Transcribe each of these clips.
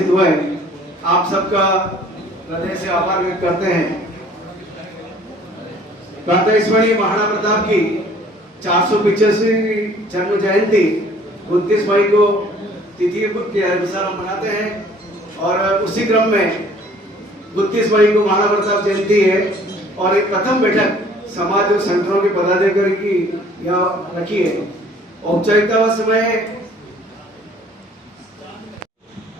उपस्थित हुए आप सबका हृदय से आभार व्यक्त करते हैं। प्रातः महाराणा प्रताप की 485वीं जन्म जयंती 29 मई को तिथि के अनुसार हम मनाते हैं और उसी क्रम में 29 मई को महाराणा प्रताप जयंती है और एक प्रथम बैठक समाज और संगठनों के पदाधिकारी की यहाँ रखी है। औपचारिकता व समय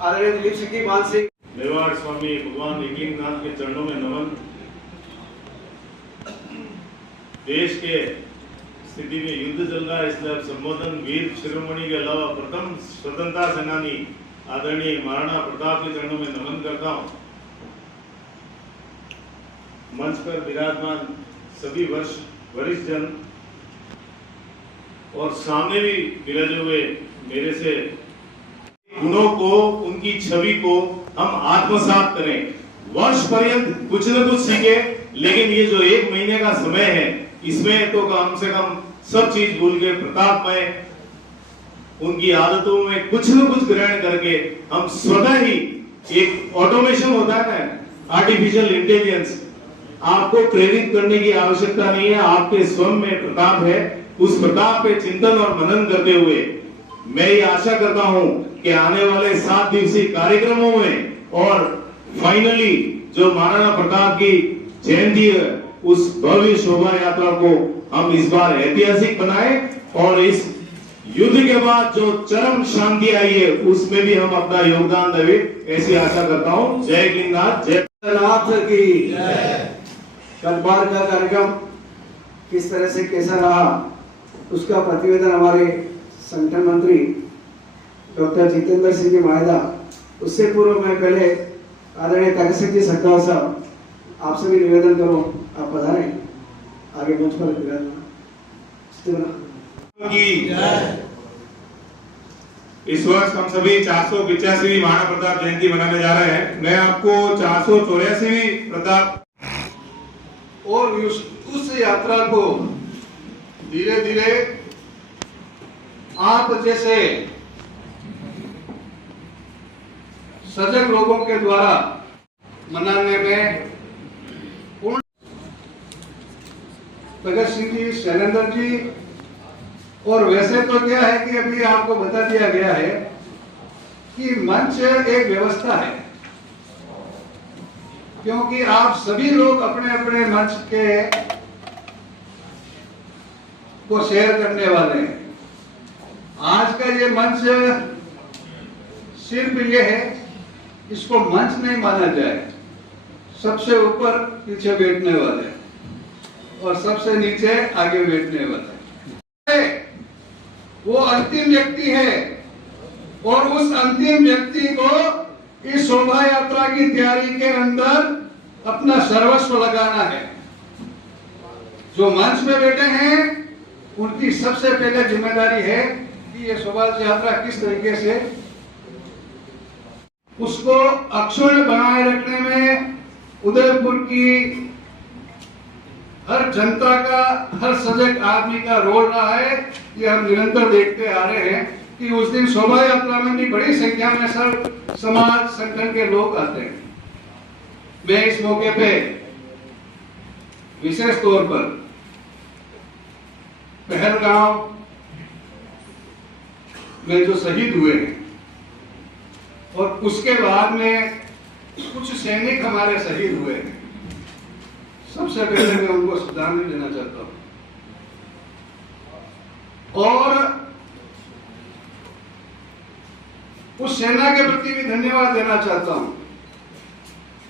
आदरणीय दिलीप सिंह जी मान सिंह मेवाड़ स्वामी भगवान एकलिंगनाथ के चरणों में नमन। देश के स्थिति में युद्ध चल रहा है, इसलिए अब संबोधन वीर शिरोमणि के अलावा प्रथम स्वतंत्रता सेनानी आदरणीय महाराणा प्रताप के चरणों में नमन करता हूं। मंच पर विराजमान सभी वरिष्ठ जन और सामने भी विराजे हुए मेरे से गुणों को, उनकी छवि को हम आत्मसात करें। वर्ष पर्यंत कुछ न कुछ सीखे, लेकिन ये जो 1 महीने का समय है इसमें तो कम से कम सब चीज भूल के प्रताप में उनकी आदतों में कुछ न कुछ ग्रहण करके हम स्वतः ही एक ऑटोमेशन होता है ना, आर्टिफिशियल इंटेलिजेंस, आपको प्रेरित करने की आवश्यकता नहीं है, आपके स्वयं में प्रताप है। उस प्रताप पे चिंतन और मनन करते हुए मैं ये आशा करता हूं कि आने वाले 7 दिवसीय कार्यक्रमों में और फाइनली जो महाराणा प्रताप की जयंती है उस भव्य शोभा यात्रा को हम इस बार ऐतिहासिक बनाए और इस युद्ध के बाद जो चरम शांति आई है उसमें भी हम अपना योगदान देवे, ऐसी आशा करता हूं। जय लिंगनाथ, जय नाथ की। कल बार का कार्यक्रम किस तरह से कैसा रहा उसका प्रतिवेदन हमारे संगठन मंत्री डॉक्टर जितेंद्र सिंह जी मायदा, उससे पूर्व मैं पहले आदरणीय तखत जी सरकार साहब आपसे भी निवेदन करूं, आप पधारें आगे मंच पर विराजमान। इस वर्ष हम सभी 485वीं महाराणा प्रताप जयंती मनाने जा रहे हैं। मैं आपको 484वीं प्रताप और उस यात्रा को धीरे धीरे आप जैसे सजग लोगों के द्वारा मनाने में भगत सिंह जी, शैलेंद्र जी, और वैसे तो क्या है कि अभी आपको बता दिया गया है कि मंच एक व्यवस्था है, क्योंकि आप सभी लोग अपने अपने मंच के को शेयर करने वाले हैं। आज का ये मंच सिर्फ ये है, इसको मंच नहीं माना जाए, सबसे ऊपर पीछे बैठने वाले और सबसे नीचे आगे बैठने वाले वो अंतिम व्यक्ति है और उस अंतिम व्यक्ति को इस शोभा यात्रा की तैयारी के अंदर अपना सर्वस्व लगाना है। जो मंच में बैठे हैं उनकी सबसे पहले जिम्मेदारी है कि ये शोभा यात्रा किस तरीके से उसको अक्षुण्ण बनाए रखने में उदयपुर की हर जनता का, हर सजग आदमी का रोल रहा है। ये हम निरंतर देखते आ रहे हैं कि उस दिन शोभा यात्रा में भी बड़ी संख्या में सब समाज संगठन के लोग आते हैं। मैं इस मौके पे विशेष तौर पर पहलगांव में जो शहीद हुए हैं और उसके बाद में कुछ सैनिक हमारे शहीद हुए हैं, सबसे पहले मैं उनको श्रद्धांजलि देना चाहता हूं और उस सेना के प्रति भी धन्यवाद देना चाहता हूं,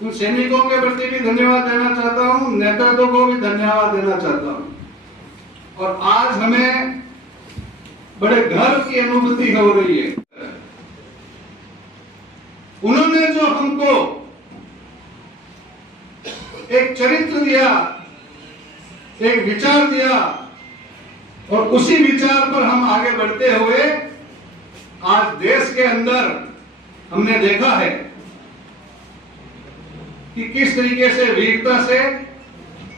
उन सैनिकों के प्रति भी धन्यवाद देना चाहता हूं, नेतृत्व को भी धन्यवाद देना चाहता हूं। और आज हमें बड़े गर्व की अनुभूति हो रही है। उन्होंने जो हमको एक चरित्र दिया, एक विचार दिया और उसी विचार पर हम आगे बढ़ते हुए आज देश के अंदर हमने देखा है कि किस तरीके से वीरता से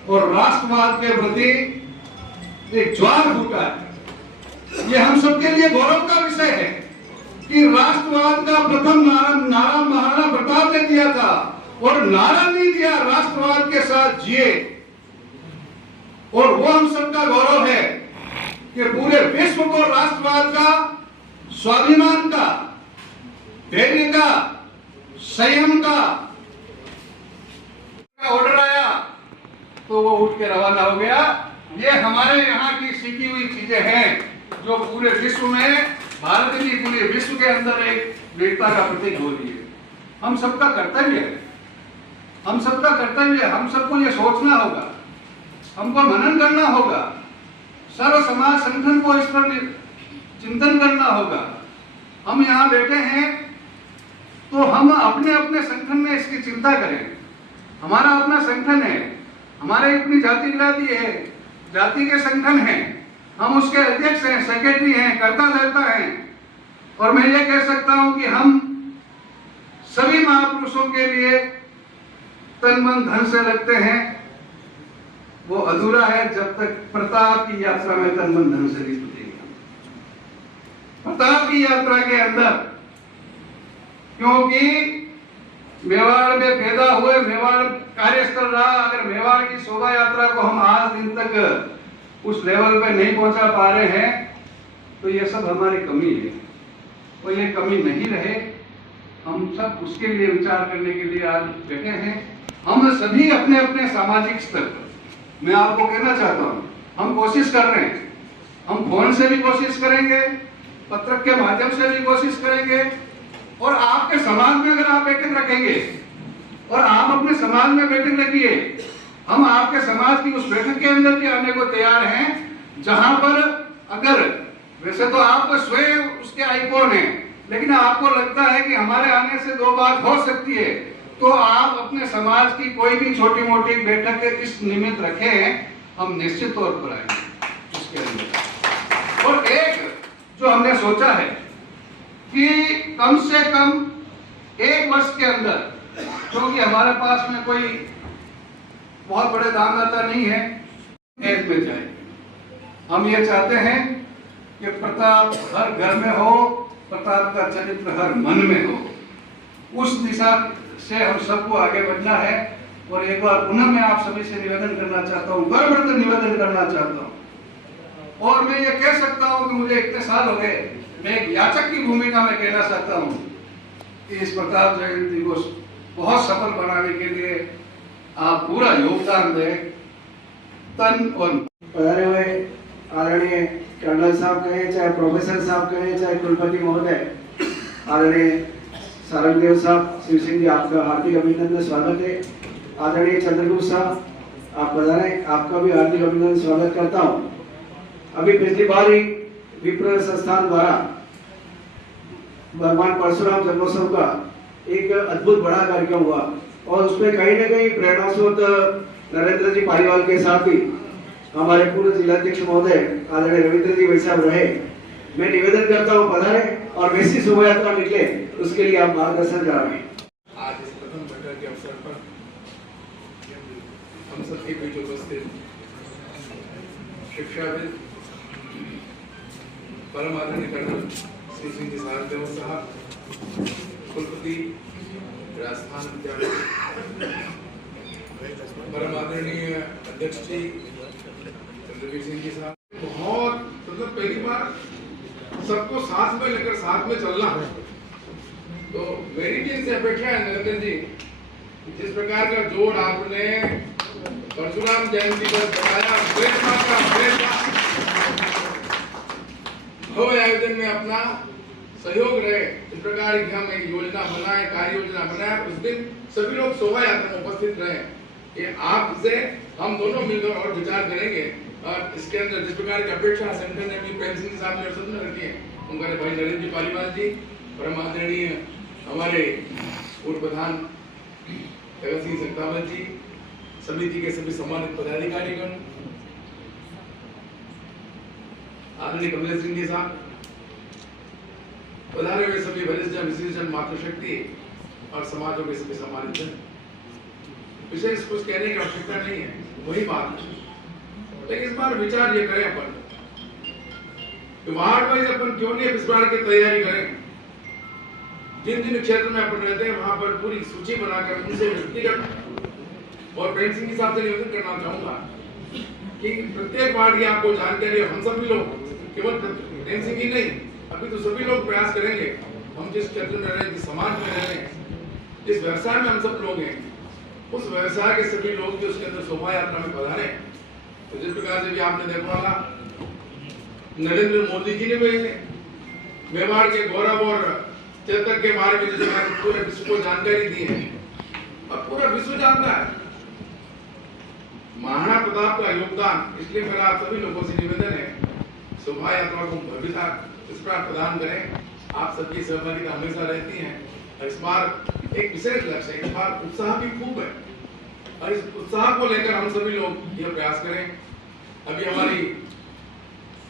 और राष्ट्रवाद के प्रति एक ज्वार फूटा है। ये हम सबके लिए गौरव का विषय है कि राष्ट्रवाद का प्रथम नारा महाराणा प्रताप ने दिया था, और नारा नहीं दिया, राष्ट्रवाद के साथ जिए। और वो हम सबका गौरव है कि पूरे विश्व को राष्ट्रवाद का, स्वाभिमान का, धैर्य का, संयम का ऑर्डर आया तो वो उठ के रवाना हो गया। ये हमारे यहाँ की सीखी हुई चीजें हैं जो पूरे विश्व में, भारत की पूरे विश्व के अंदर एक वीरता का प्रतीक हो रही है। हम सबका कर्तव्य है, हम सबका कर्तव्य है, हम सबको ये सोचना होगा, हमको मनन करना होगा, सर्व समाज संगठन को इस पर चिंतन करना होगा। हम यहाँ बैठे हैं तो हम अपने अपने संगठन में इसकी चिंता करें। हमारा अपना संगठन है, हमारे अपनी जाति बिरादरी है, जाति के संगठन हैं, हम उसके अध्यक्ष हैं, सेक्रेटरी हैं, कर्ता धर्ता हैं। और मैं ये कह सकता हूं कि हम सभी महापुरुषों के लिए तन मन धन से लगते हैं। वो अधूरा है जब तक प्रताप की यात्रा में तन मन धन से नहीं जुटेगा। प्रताप की यात्रा के अंदर, क्योंकि मेवाड़ में पैदा हुए, मेवाड़ कार्यस्थल रहा, अगर मेवाड़ की शोभा यात्रा को हम आज दिन तक उस लेवल पे नहीं पहुंचा पा रहे हैं तो ये सब हमारी कमी है। और ये कमी नहीं रहे, हम सब उसके लिए विचार करने के लिए आज बैठे हैं। हम सभी अपने अपने सामाजिक स्तर पर, मैं आपको कहना चाहता हूं, हम कोशिश कर रहे हैं। हम फोन से भी कोशिश करेंगे, पत्रक के माध्यम से भी कोशिश करेंगे, और आपके समाज में अगर आप बैठक रखेंगे और आप अपने समाज में बैठक रखिए, हम आपके समाज की उस बैठक के अंदर भी आने को तैयार हैं, जहां पर अगर वैसे तो आप स्वयं उसके आइकॉन हैं, लेकिन आपको लगता है कि हमारे आने से दो बात हो सकती है, तो आप अपने समाज की कोई भी छोटी मोटी बैठक इस निमित्त रखें, हम निश्चित तौर पर आएंगे इसके अंदर। और एक जो हमने सोचा है कि कम से कम 1 वर्ष के अंदर, क्योंकि हमारे पास में कोई बहुत बड़े दानदाता नहीं है, एक में जाए। हम ये चाहते हैं कि प्रताप हर घर में हो, प्रताप का चरित्र हर मन में हो। उस दिशा से हम सबको आगे बढ़ना है। और एक बार पुनः मैं आप सभी से निवेदन करना चाहता हूँ, गर्व से निवेदन करना चाहता हूँ। और मैं ये कह सकता हूँ कि मुझे इतने साल हो गए, मैं एक याचक की भूमिका में कहना चाहता हूँ कि इस प्रताप जयंती को बहुत सफल बनाने के लिए आप पूरा योगदान दें, तन और। पधारे हुए आदरणीय कर्नल साहब कहें, चाहे प्रोफेसर साहब कहें, चाहे कुलपति महोदय, आदरणीय सारंगदेव साहब, शिव सिंह जी, आपका हार्दिक अभिनंदन, स्वागत है। आदरणीय चंद्रगुप्त साहब, आप पधारें, आपका भी हार्दिक अभिनंदन, स्वागत करता हूँ। अभी पिछली बार ही विप्र संस्थान द्वारा भगवान परशुराम जन्मोत्सव का एक अद्भुत बड़ा कार्यक्रम हुआ, और उसमें कहीं न कहीं प्रेरणा स्रोत नरेंद्र जी पालीवाल के साथ ही हमारे पूर्व जिलाध्यक्ष महोदय आदरणीय रविंद्र जी वैसा रहे। मैं निवेदन करता हूँ पधारे और वैसी शोभा यात्रा निकले, उसके लिए आप मार्गदर्शन कराएं। आज इस प्रथम बैठक के अवसर पर हम सबके बीच उपस्थित शिक्षाविद परम आदरणीय कर्नल श्री सिंह जी सारंगदेव साहब, कुलपति राजस्थान विद्यालय, परम आदरणीय अध्यक्ष जी चंद्रवीर सिंह जी साहब, बहुत मतलब पहली बार सबको साथ में लेकर साथ में चलना है। तो मेरी भी इनसे अपेक्षा है नरेंद्र जी, जिस प्रकार का जोड़ आपने परशुराम जयंती पर बताया, आयोजन में अपना सहयोग रहे। इस प्रकार की हम एक योजना बनाए, कार्य योजना बनाए, उस दिन सभी लोग शोभा यात्रा में उपस्थित रहे कि आपसे हम दोनों मिलकर और विचार करेंगे। और इसके अंदर जिस प्रकार की अपेक्षा संगठन ने भी प्रेम सिंह साहब ने और सबने रखी है, उनके भाई नरेंद्र जी पालीवाल जी, परम आदरणीय हमारे पूर्व प्रधान जगत सिंह सत्तावत जी, समिति के सभी सम्मानित पदाधिकारीगण, आदरणीय कमलेश सिंह जी साहब, पधारे हुए सभी वरिष्ठ जन, विशिष्ट जन, मातृशक्ति और समाजों के सभी सम्मानित जन। विशेष कुछ कहने की आवश्यकता नहीं है, वही बात है। लेकिन इस बार विचार ये करें अपन, वार्ड वाइज अपन क्यों नहीं इस बार की तैयारी करें। जिन जिन क्षेत्र में अपन रहते हैं वहां पर पूरी सूची बनाकर उनसे व्यक्तिगत और प्रेम सिंह के साथ से निवेदन करना चाहूंगा कि प्रत्येक वार्ड की आपको जानकारी है। हम सभी लोग केवल प्रेम सिंह ही नहीं, अभी तो सभी लोग प्रयास करेंगे। हम जिस क्षेत्र में रह रहे हैं, जिस समाज में रह रहे हैं, जिस व्यवसाय में हम सब लोग हैं, उस व्यवसाय के सभी लोग जो उसके अंदर शोभा यात्रा में पधारे। तो जिस प्रकार से भी आपने देखा होगा नरेंद्र मोदी जी ने भी मेवाड़ के गौरव और चेतक के बारे में जिस पूरे विश्व को जानकारी दी है और पूरा विश्व जानता है महाराणा प्रताप का योगदान। इसलिए मेरा आप सभी लोगों से निवेदन है, शोभा यात्रा को भव्यता इस प्रकार प्रदान करें। आप सबकी सहभागिता हमेशा रहती है। इस बार एक विशेष लक्ष्य है, इस बार उत्साह भी खूब है और इस उत्साह को लेकर हम सभी लोग यह प्रयास करें। अभी हमारी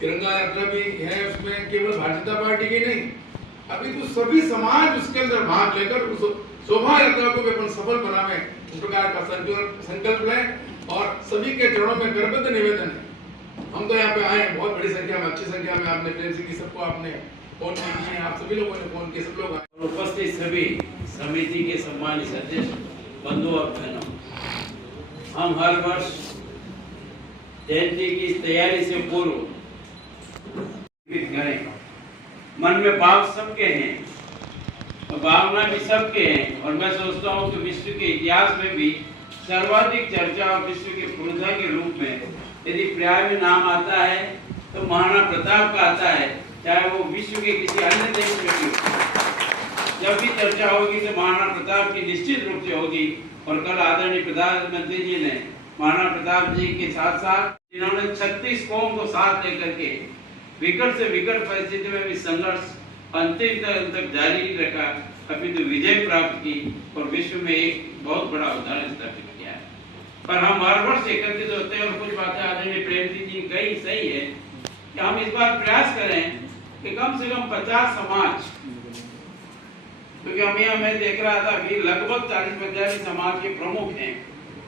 तिरंगा यात्रा भी है, उसमें केवल भारतीय जनता पार्टी की नहीं, अभी तो सभी समाज उसके अंदर भाग लेकर उस शोभा यात्रा को भी अपन सफल बनावे, इस प्रकार का संकल्प लें और सभी के चरणों में करबद्ध निवेदन है। हम तो यहाँ पे आए बहुत बड़ी संख्या में, अच्छी संख्या में। आपने प्रेम सिंह की सबको आपने फोन किए, आप सभी लोगों ने फोन किए, सब लोग आए। उपस्थित सभी समिति के सम्मानित सदस्य, बंधु और बहनों, हम हर वर्ष जयंती की तैयारी से पूर्व मन में भाव सबके हैं और भावना भी सबके हैं और मैं सोचता हूँ कि विश्व के इतिहास में भी सर्वाधिक चर्चा और विश्व के पुरुषा के रूप में यदि पर्याय में नाम आता है तो महाराणा प्रताप का आता है, चाहे वो विश्व के किसी अन्य देश में भी हो। जब भी चर्चा होगी तो महाराणा प्रताप की निश्चित रूप से होगी। और कल आदरणीय प्रधानमंत्री जी ने महाराणा प्रताप जी के साथ साथ जिन्होंने 36 कौम को साथ लेकर के विकट से विकट परिस्थिति में भी संघर्ष अंतिम तक जारी रखा, अभी तो विजय प्राप्त की और विश्व में एक बहुत बड़ा उदाहरण स्थापित किया है। पर हम हर वर्ष एकत्रित होते हैं और कुछ बातें आदरणीय प्रेम जी कही सही है कि हम इस बार प्रयास करें कि कम से कम 50 समाज, क्योंकि हम यहाँ मैं देख रहा था कि लगभग 40-50 समाज के प्रमुख हैं,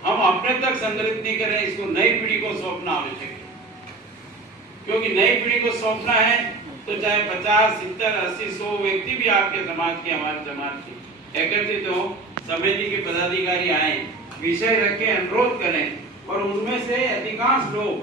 हम अपने तक संग्रहित नहीं करें, इसको नई पीढ़ी को सौंपना आवश्यक है। क्योंकि नई पीढ़ी को सौंपना है तो चाहे 50, 70, 80, 100 व्यक्ति भी आपके समाज के, हमारे समाज के एकत्रित हो, समिति के पदाधिकारी आए, विषय रखें, अनुरोध करें और उनमें से अधिकांश लोग